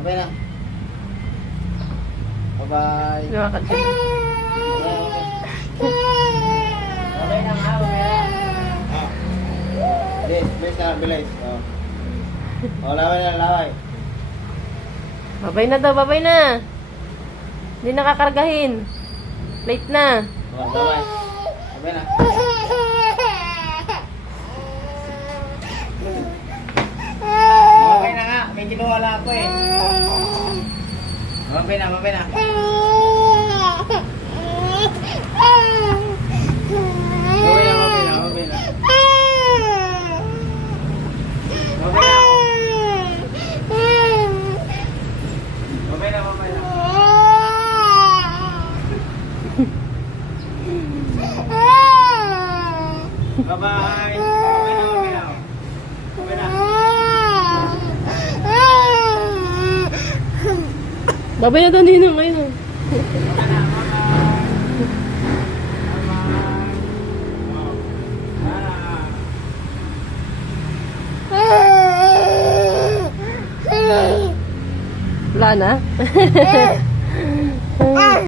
Okay na. Bye-bye. Lumakad ka. Okay na nga, okay na. Bilis na, bilis. Laway na, laway. Babay na daw, babay na. Hindi nakakargahin. Late na. Laway. Babay na. Babay na nga, may kinuwala ako eh. Babay na, babay na. Babay na, babay na, babay na. Babay na. Babay na, babay na. Bye-bye. Babay na, babay na. Babay na. Babay na daw ninong ngayon. Babay na, Wala na?